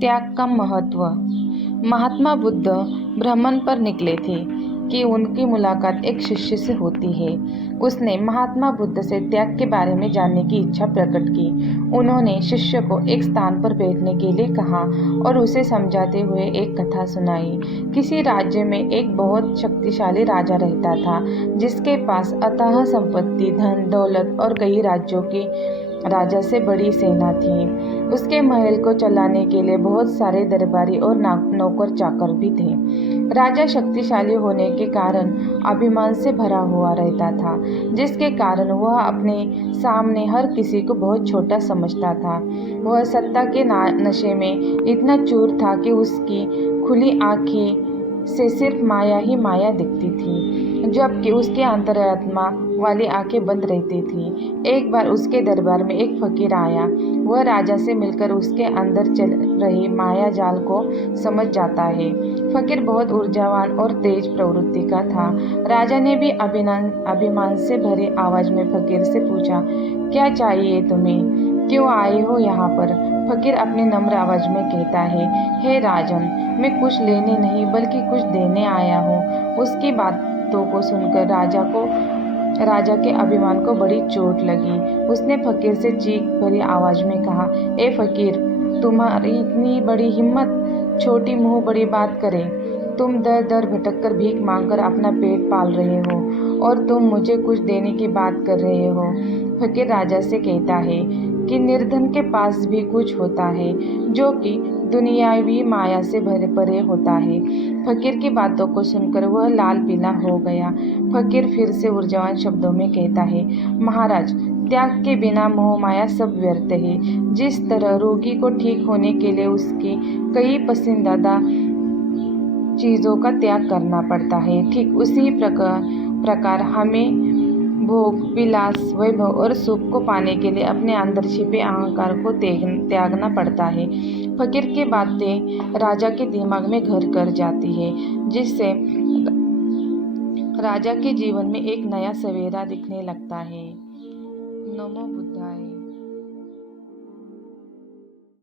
त्याग का महत्व। महात्मा बुद्ध भ्रमण पर निकले थे कि उनकी मुलाकात एक शिष्य से होती है। उसने महात्मा बुद्ध से त्याग के बारे में जानने की इच्छा प्रकट की। उन्होंने शिष्य को एक स्थान पर बैठने के लिए कहा और उसे समझाते हुए एक कथा सुनाई। किसी राज्य में एक बहुत शक्तिशाली राजा रहता था, जिसके पास अथाह संपत्ति, धन दौलत और कई राज्यों की राजा से बड़ी सेना थी। उसके महल को चलाने के लिए बहुत सारे दरबारी और नौकर चाकर भी थे। राजा शक्तिशाली होने के कारण अभिमान से भरा हुआ रहता था, जिसके कारण वह अपने सामने हर किसी को बहुत छोटा समझता था। वह सत्ता के नशे में इतना चूर था कि उसकी खुली आंखें से सिर्फ माया ही माया दिखती थी, जबकि उसके अंतरात्मा वाली आंखें बंद रहती थी। एक बार उसके दरबार में एक फकीर आया। वह राजा से मिलकर उसके अंदर चल रही माया जाल को समझ जाता है। फकीर बहुत ऊर्जावान और तेज प्रवृत्ति का था। राजा ने भी अभिमान से भरी आवाज में फकीर से पूछा, क्या चाहिए तुम्हें, क्यों आए हो यहाँ पर? फकीर अपनी नम्र आवाज में कहता है, हे राजन, मैं कुछ लेने नहीं बल्कि कुछ देने आया हूँ। उसकी बातों को सुनकर राजा के अभिमान को बड़ी चोट लगी। उसने फकीर से चीख भरी आवाज में कहा, ए फकीर, तुम्हारी इतनी बड़ी हिम्मत, छोटी मुंह बड़ी बात करे। तुम दर दर भटक कर भीख मांगकर अपना पेट पाल रहे हो और तुम मुझे कुछ देने की बात कर रहे हो। फकीर राजा से कहता है कि निर्धन के पास भी कुछ होता है, जो कि दुनियावी माया से परे होता है। फकीर की बातों को सुनकर वह लाल पीला हो गया। फकीर फिर से ऊर्जावान शब्दों में कहता है, महाराज, त्याग के बिना मोह माया सब व्यर्थ है। जिस तरह रोगी को ठीक होने के लिए उसकी कई पसंदीदा चीज़ों का त्याग करना पड़ता है, ठीक उसी प्रकार हमें भोग, विलास, वैभव और सुख को पाने के लिए अपने अंदर छिपे अहंकार को त्यागना पड़ता है। फकीर की बातें राजा के दिमाग में घर कर जाती है, जिससे राजा के जीवन में एक नया सवेरा दिखने लगता है। नमो बुद्धाय।